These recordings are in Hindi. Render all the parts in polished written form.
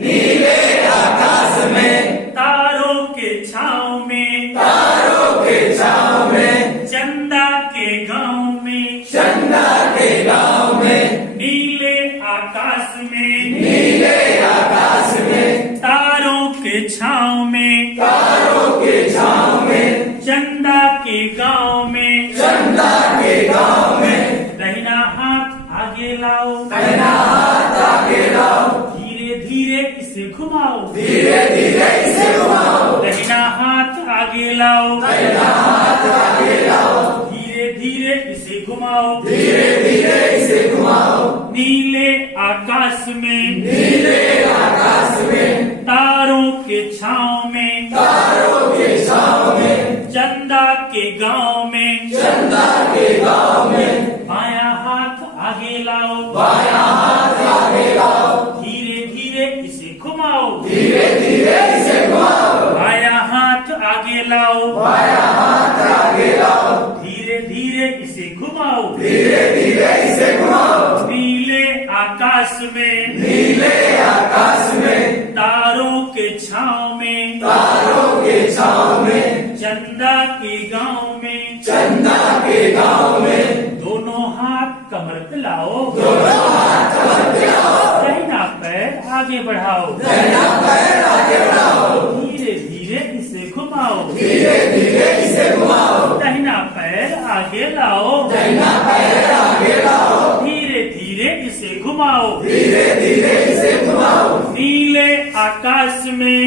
नीले आकाश में तारों के छाँव में चंदा के गाँव में नीले आकाश में तारों के छाँव में चंदा के गाँव में दाहिना हाथ आगे लाओ धीरे धीरे इसे घुमाओ दाहिना हाथ आगे लाओ धीरे धीरे इसे घुमाओ नीले आकाश में तारों के छाँव में चंदा के गाँव में बायां हाथ आगे लाओ धीरे धीरे इसे घुमाओ बायां हाथ आगे लाओ धीरे धीरे इसे घुमाओ नीले आकाश में तारों के छाँव में चंदा के गाँव में दोनों हाथ कमर पे लाओ दाहिना पैर आगे बढ़ाओ धीरे धीरे इसे घुमाओ दाहिना पैर आगे लाओ धीरे धीरे इसे घुमाओ नीले आकाश में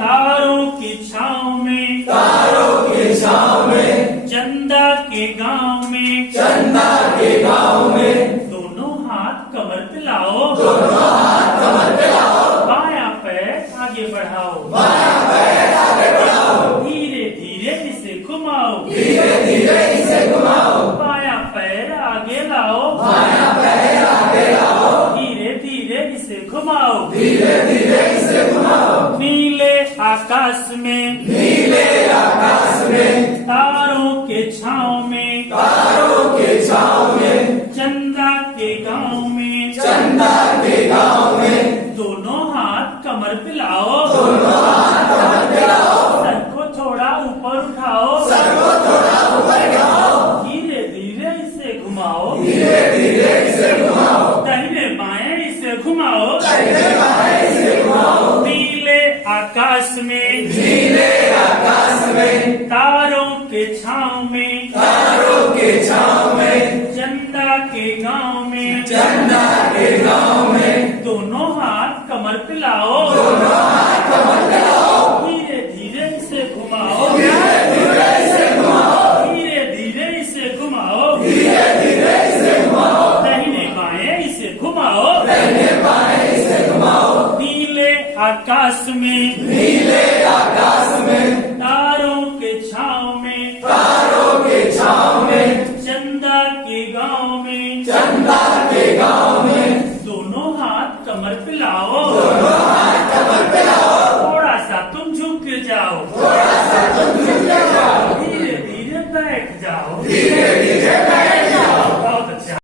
तारों की छाँव में चंदा के गाँव में दोनों हाथ कमर पे लाओ बायां पैर आगे बढ़ाओ धीरे धीरे इसे घुमाओ बायां पैर आगे लाओ धीरे धीरे इसे घुमाओ नीले आकाश में तारों के छाँव में चंदा के गाँव में दोनों हाथ कमर पे लाओ सर को थोड़ा ऊपर उठाओ धीरे धीरे इसे घुमाओ दाहिने बाएं इसे घुमाओ नीले आकाश में तारों के छाँव में चंदा के गाँव में दोनों हाथ कमर पे लाओ धीरे धीरे इसे घुमाओ धीरे धीरे इसे घुमाओ दाहिने बाएं इसे घुमाओ नीले आकाश में तारों के छाँव में चंदा के गाँव में दोनों हाथ कमर पे लाओ थोड़ा सा तुम झुक जाओ